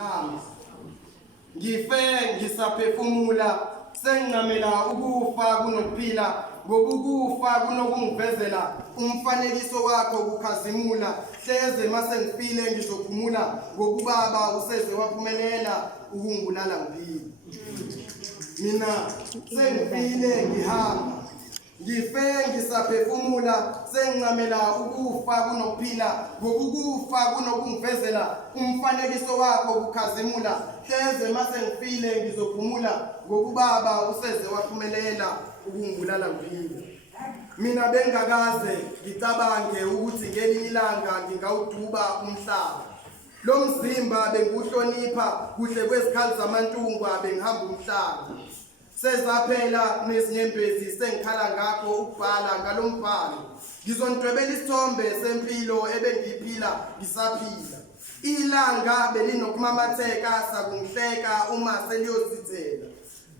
ngihamba ngife ngisaphefumula senginqamela ukufa kunokuphila ngoba ukufa kunokungivezela umfanekiso wakho kukhazimula hleze mase ngifile ngizophumula ngoba ubaba useze waphumelela ukungibulala ngiphila mina sengifile ngihamba ngife ngisaphefumula senginqamela ukufa kunokuphila ngoba ukufa kunokungivezela umfanekiso wakho kukhazimula hleze mase ngifile ngizophumula ngoba ubaba useze waphumelela ukungibulala ngiphila mina bengakaze ngicabange ukuthi ngelinye ilanga ngingawuduba umhlaba lo mzimba benguhlonipha kuhle kwezikhali zamantunga bengihamba umhlaba sezaphela nezinyembezi sengikhala ngakho ukubhala ngalombhalo ngizontwebela isithombe sempilo ebengiyiphila ngisaphila ilanga belinokumamatheka sakungihleka uma seliyosithela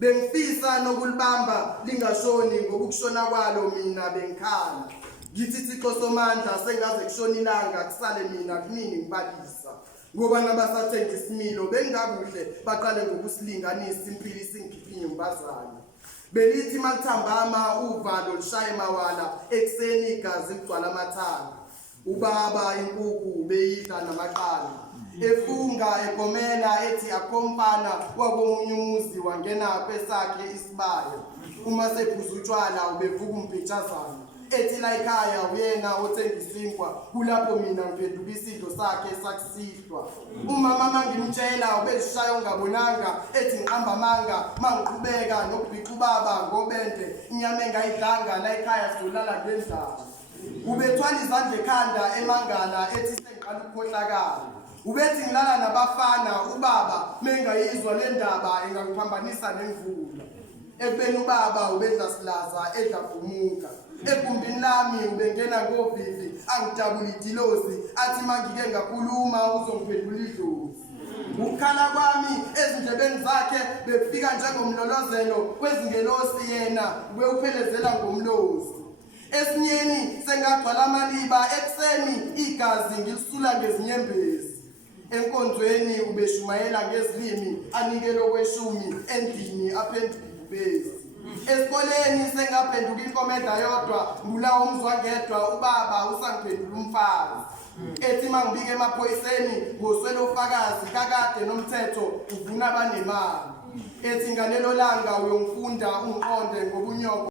bengifisa nokulibamba lingashoni ngokukushona kwalo mina bengikhala ngithi Thixo somandla sengaze kushona ilanga kusale mina kunini ngibalisa ngoba nabasathenga isimilo bengakuhle baqale ngokusilinganisa impilo isingikhiphinye ngibazana belithi malithambama uvalo lishaye mawala ekseni igazi ligcwala amathanga ubaba inkukhu beyidla namaqala efunga egomela ethi akompana wakomunye umuzi wangena kwesakhe isibaya uma sephuza utshwala ubevuka umpitshazana ethi la ekhaya uyena othengisinkwa kulapho mina ngiphenduka isidlo sakhe sakusihlwa umama mangimtshela ubezishaya ungabonanga ethi ngiqamba amanga mangiqhubeka nokubhixa ubaba ngobende inyama engayidlanga la ekhaya sizolala ngendlala ubethwala izandla ekhanda emangala ethi sengiqala ukukhohlakala ubethi ngilala nabafana ubaba mengayizwa le ndaba engangiphambanisa nemvula ekubeni ubaba ubedla silaza edla gumuka egumbini lami ubengena ngovivi angijabula idilozi athi mangike ngakhuluma uzongiphendula idlozi ukukhala kwami ezindlebeni zakhe befika njengomlolozelo kwezingelosi yena ubewuphelezela ngomlozi esinyeni sengagcwala amaliba ekseni igazi ngilisula ngezinyembezi enkonzweni ubeshumayela ngezilimi anikelo kweshumi endini aphenduka ibezi esikoleni sengaphenduka inkomeda yodwa ngulawo umzwangedwa ubaba usangiphendula umfazi ethi mangibike emaphoyiseni ngoswelo ufakazi kakade nomthetho uvuna abanemali ethi ngalelo langa uyongifunda ungiqonde ngobunyoko